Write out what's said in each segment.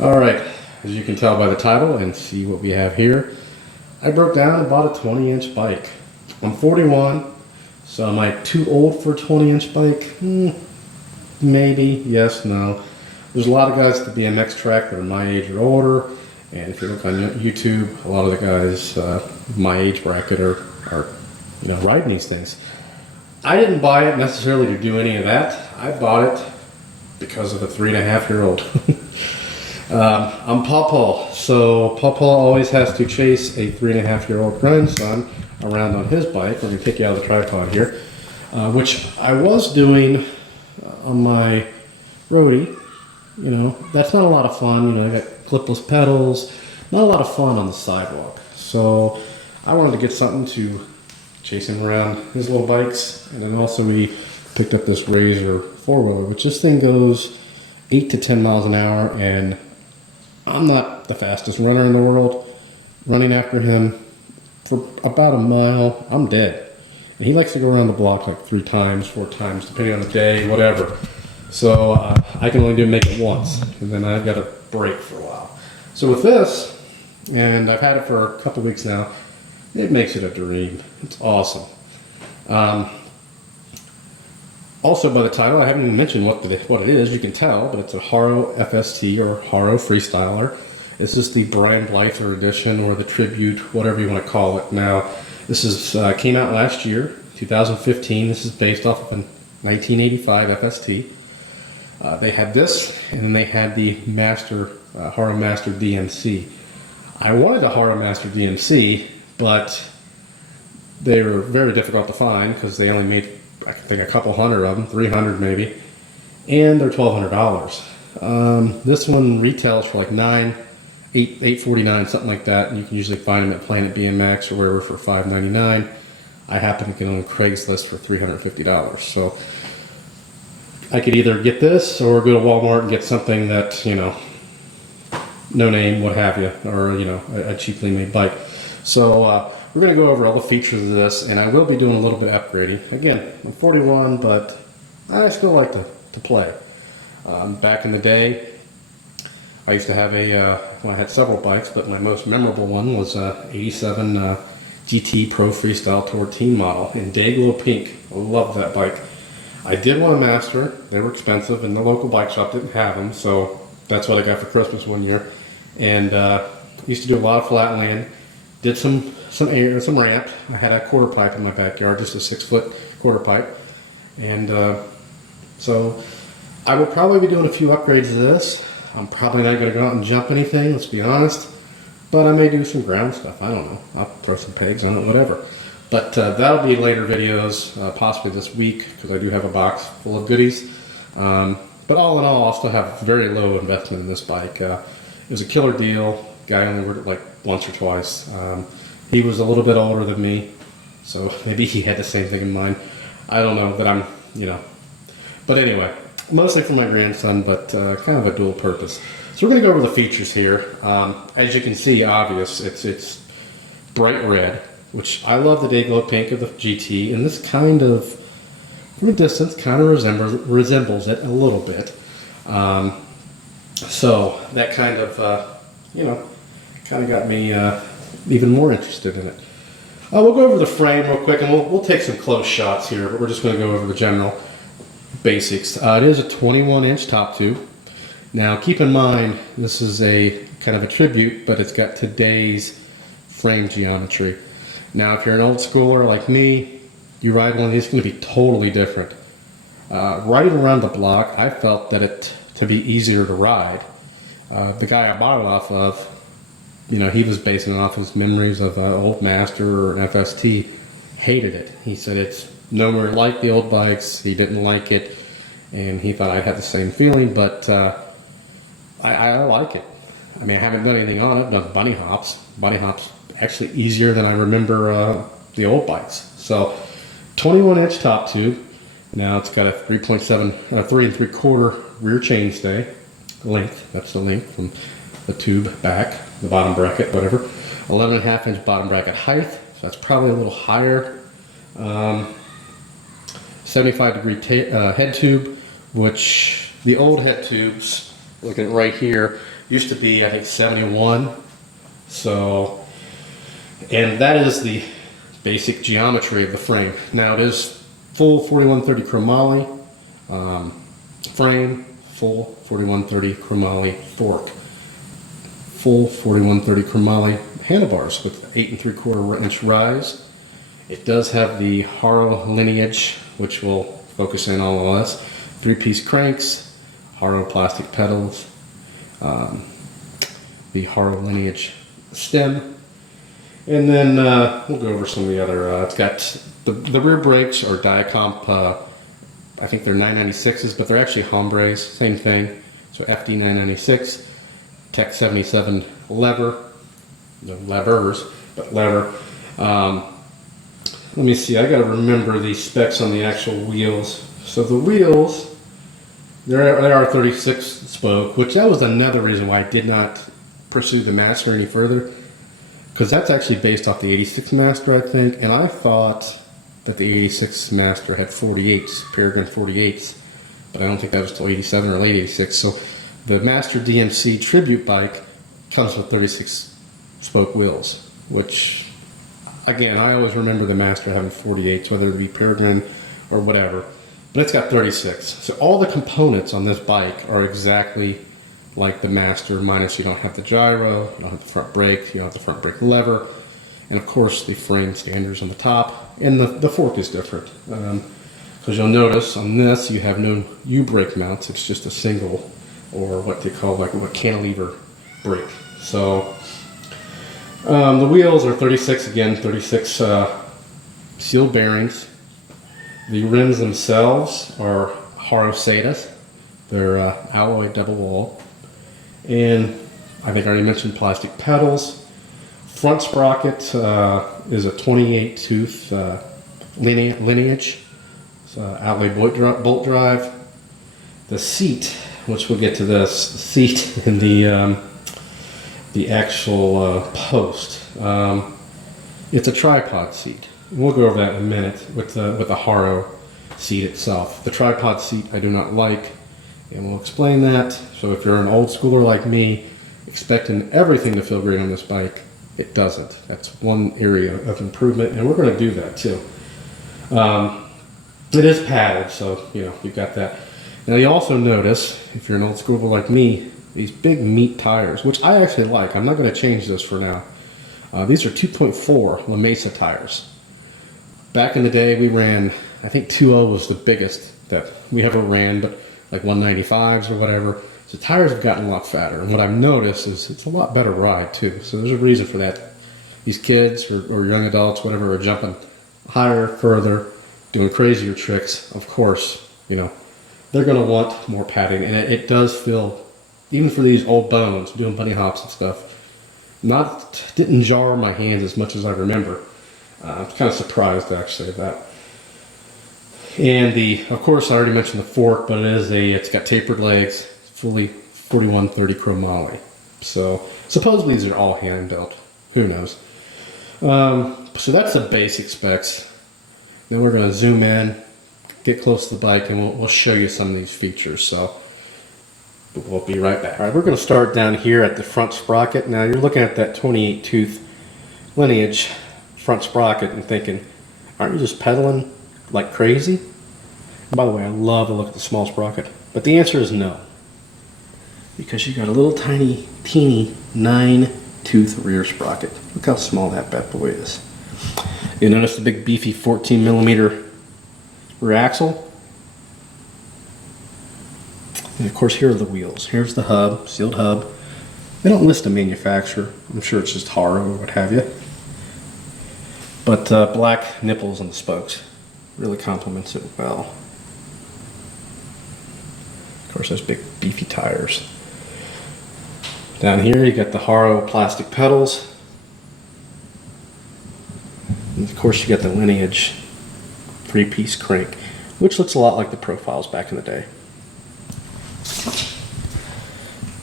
Alright, as you can tell by the title and see what we have here, I broke down and bought a 20-inch bike. I'm 41, so am I too old for a 20-inch bike? Maybe, yes, no. There's a lot of guys at the BMX track that are my age or older, and if you look on YouTube, a lot of the guys my age bracket are riding these things. I didn't buy it necessarily to do any of that. I bought it because of a 3.5-year-old. I'm Pawpaw, so Pawpaw always has to chase a 3.5-year-old grandson around on his bike. Let me take you out of the tripod here, which I was doing on my roadie. You know, that's not a lot of fun. You know, I got clipless pedals, not a lot of fun on the sidewalk. So I wanted to get something to chase him around his little bikes, and then also we picked up this Razor 4-wheeler, which this thing goes 8 to 10 miles an hour, and I'm not the fastest runner in the world. Running after him for about a mile, I'm dead. And he likes to go around the block like 3 times, 4 times, depending on the day, whatever. So I can only make it once, and then I've got to break for a while. So with this, and I've had it for a couple weeks now, it makes it a dream. It's awesome. Also, by the title, I haven't even mentioned what it is. You can tell, but it's a Haro FST or Haro Freestyler. This is the Brian Blyther edition, or the tribute, whatever you want to call it. Now, this is came out last year, 2015. This is based off of a 1985 FST. They had this, and then they had the Haro Master DMC. I wanted a Haro Master DMC, but they were very difficult to find because they only made, I think, a couple hundred of them, 300 maybe, and they're $1,200. This one retails for like $849, something like that, and you can usually find them at Planet BMX or wherever for $599. I happen to get on Craigslist for $350. So I could either get this or go to Walmart and get something that, you know, no name, what have you, or, you know, a cheaply made bike. So we're going to go over all the features of this, and I will be doing a little bit of upgrading. Again, I'm 41, but I still like to play. Back in the day, I used to have well, I had several bikes, but my most memorable one was a 87 GT Pro Freestyle Tour Team model in Dayglow Pink. I loved that bike. I did want a Master. They were expensive, and the local bike shop didn't have them, so that's what I got for Christmas one year. And used to do a lot of flat land. Did some ramp. I had a quarter pipe in my backyard, just a 6-foot quarter pipe. And so I will probably be doing a few upgrades to this. I'm probably not going to go out and jump anything, let's be honest. But I may do some ground stuff. I don't know. I'll throw some pegs on it, whatever. But that'll be later videos, possibly this week, because I do have a box full of goodies. But all in all, I'll still have very low investment in this bike. It was a killer deal. Guy only worked it like once or twice. He was a little bit older than me, so maybe he had the same thing in mind. I don't know that I'm, you know. But anyway, mostly for my grandson, but kind of a dual purpose. So we're going to go over the features here. As you can see, obvious, it's bright red, which I love the Dayglow Pink of the GT, and this kind of, from a distance, kind of resembles it a little bit. So that kind of, you know, kind of got me even more interested in it. We'll go over the frame real quick, and we'll take some close shots here, but we're just going to go over the general basics. It is a 21-inch top tube. Now, keep in mind, this is a kind of a tribute, but it's got today's frame geometry. Now, if you're an old schooler like me, you ride one of these, it's going to be totally different. Riding around the block, I felt that it to be easier to ride. The guy I bought it off of, you know, he was basing it off his memories of an old Master or an FST. Hated it. He said it's nowhere like the old bikes. He didn't like it, and he thought I had the same feeling, but I like it. I mean, I haven't done anything on it. I've done bunny hops. Bunny hops actually easier than I remember the old bikes. So 21-inch top tube. Now it's got a 3.7, 3 3/4 rear chainstay length. That's the length from the tube back, the bottom bracket, whatever. 11.5-inch bottom bracket height. So that's probably a little higher. 75-degree head tube, which the old head tubes looking at right here, used to be, I think, 71. So, and that is the basic geometry of the frame. Now it is full 4130 chromoly frame, full 4130 chromoly fork, full 4130 chromoly handlebars with 8 3/4 inch rise. It does have the Haro lineage, which will focus in on all this. 3-piece cranks, Haro plastic pedals, the Haro lineage stem, and then we'll go over some of the other. It's got the rear brakes are Diacomp. I think they're 996s, but they're actually Hombres, same thing. So FD 996, Tech 77 lever, no levers, but lever. Let me see, I gotta remember the specs on the actual wheels. So the wheels, they are 36 spoke, which that was another reason why I did not pursue the Master any further, because that's actually based off the 86 Master, I think, and I thought that the 86 Master had 48s, Peregrine 48s, but I don't think that was till 87 or late 86. So the Master DMC Tribute bike comes with 36 spoke wheels, which, again, I always remember the Master having 48s, whether it be Peregrine or whatever, but it's got 36. So all the components on this bike are exactly like the Master, minus you don't have the gyro, you don't have the front brake, you don't have the front brake lever, and of course the frame standers on the top, and the fork is different. Because you'll notice on this you have no U-brake mounts, it's just a single, or what they call like a cantilever brake. So the wheels are 36, again, 36 sealed bearings. The rims themselves are Haro Setas. They're alloy double wall. And I think I already mentioned plastic pedals. Front sprocket is a 28 tooth lineage. It's alloy bolt drive. The seat, which we'll get to this, the seat in the actual post. It's a tripod seat. We'll go over that in a minute with the Haro seat itself. The tripod seat I do not like, and we'll explain that. So if you're an old schooler like me, expecting everything to feel great on this bike, it doesn't. That's one area of improvement, and we're going to do that too. It is padded, so you've got that. Now you also notice, if you're an old schooler like me, these big meat tires, which I actually like. I'm not going to change this for now. These are 2.4 La Mesa tires. Back in the day, we ran, I think 2.0 was the biggest that we ever ran, but like 195s or whatever. So tires have gotten a lot fatter, and what I've noticed is it's a lot better ride too. So there's a reason for that. These kids or young adults, whatever, are jumping higher, further, doing crazier tricks. Of course, they're going to want more padding, and it does feel, even for these old bones, doing bunny hops and stuff, didn't jar my hands as much as I remember. I'm kind of surprised actually at that. And of course, I already mentioned the fork, but it's got tapered legs, fully 4130 chromoly. So supposedly these are all hand built. Who knows? So that's the basic specs. Then we're going to zoom in, get close to the bike, and we'll show you some of these features. So we'll be right back. All right, we're going to start down here at the front sprocket. Now you're looking at that 28 tooth lineage front sprocket and thinking, aren't you just pedaling like crazy? And by the way, I love to look at the small sprocket, but the answer is no, because you got a little tiny, teeny 9-tooth rear sprocket. Look how small that bad boy is. You notice the big beefy 14mm rear axle, and of course here are the wheels. Here's the hub, sealed hub. They don't list a manufacturer. I'm sure it's just Haro or what have you. But black nipples on the spokes really complements it well. Of course, those big beefy tires. Down here you got the Haro plastic pedals. And of course you got the lineage 3-piece crank, which looks a lot like the profiles back in the day.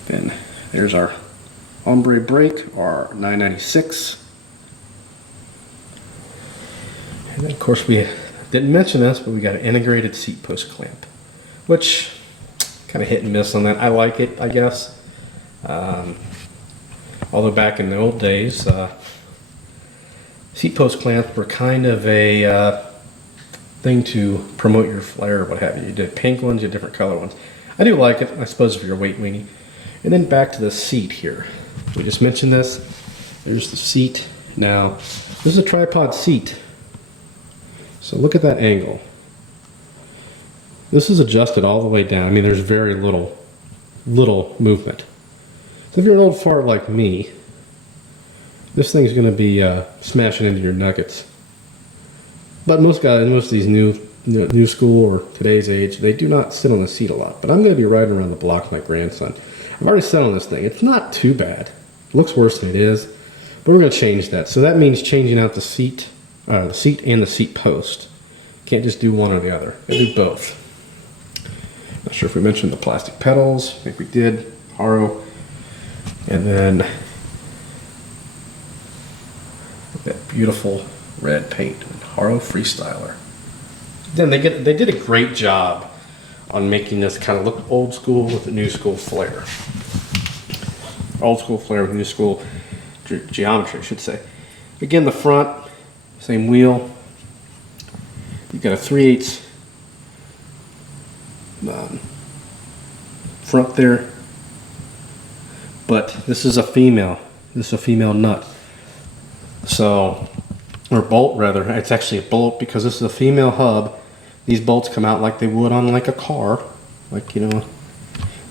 Then there's our ombre brake, our 996. And then of course we didn't mention this, but we got an integrated seat post clamp, which kind of hit and miss on that. I like it, I guess. Although back in the old days, seat post clamps were kind of a thing to promote your flare or what have you. You did pink ones, you had different color ones. I do like it, I suppose, if you're a weight weenie. And then back to the seat here. We just mentioned this. There's the seat. Now, this is a tripod seat. So look at that angle. This is adjusted all the way down. I mean, there's very little movement. So if you're an old fart like me, this thing's going to be smashing into your nuggets. But most guys, most of these new school or today's age, they do not sit on the seat a lot. But I'm going to be riding around the block with my grandson. I've already sat on this thing. It's not too bad. It looks worse than it is. But we're going to change that. So that means changing out the seat and the seat post. Can't just do one or the other. I do both. Not sure if we mentioned the plastic pedals. I think we did. Haro. And then that beautiful red paint. Haro Freestyler. Then they did a great job on making this kind of look old school with a new school flair. Old school flair with new school geometry, I should say. Again, the front, same wheel. You've got a 3/8 front there, but this is a female. This is a female nut. So, or bolt rather. It's actually a bolt because this is a female hub. These bolts come out like they would on like a car, like, you know.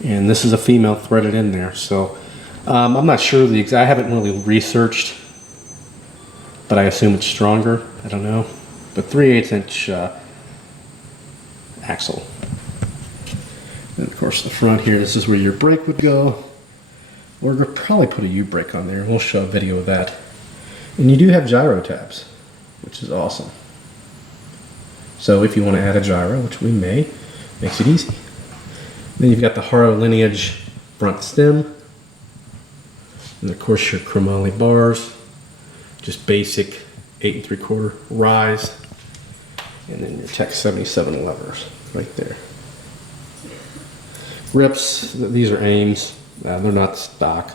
And this is a female threaded in there. So I'm not sure the exact. I haven't really researched, but I assume it's stronger. I don't know. But 3/8 inch axle. And of course the front here, this is where your brake would go. We're going to probably put a U-brake on there. We'll show a video of that. And you do have gyro taps, which is awesome. So if you want to add a gyro, which we may, makes it easy. Then you've got the Haro lineage front stem. And of course your chromoly bars. Just basic 8 3/4 rise. And then your Tech 77 levers right there. Grips, these are Ames. They're not stock.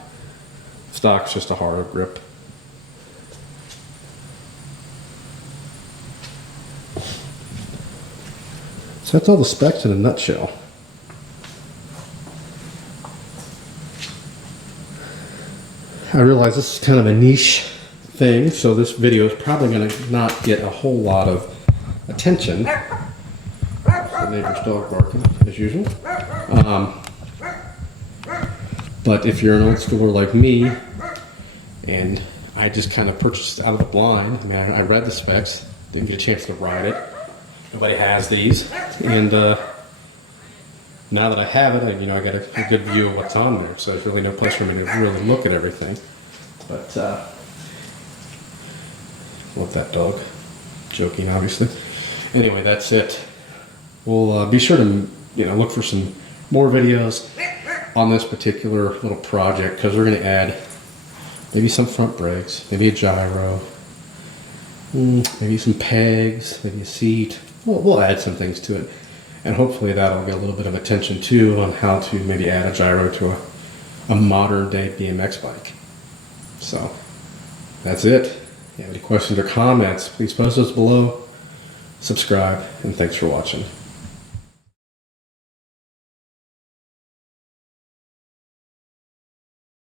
Stock's just a Haro grip. So that's all the specs in a nutshell. I realize this is kind of a niche thing, so this video is probably going to not get a whole lot of attention. The neighbor's dog barking, as usual. But if you're an old schooler like me, and I just kind of purchased out of the blind, I mean, I read the specs, didn't get a chance to ride it. Nobody has these, and now that I have it, I got a good view of what's on there, so there's really no place for me to really look at everything. But love that dog. Joking, obviously. Anyway, that's it. We'll be sure to look for some more videos on this particular little project, because we're going to add maybe some front brakes, maybe a gyro, maybe some pegs, maybe a seat. We'll add some things to it, and hopefully that'll get a little bit of attention too on how to maybe add a gyro to a modern day BMX bike. So that's it. If you have any questions or comments, please post those below. Subscribe, and thanks for watching.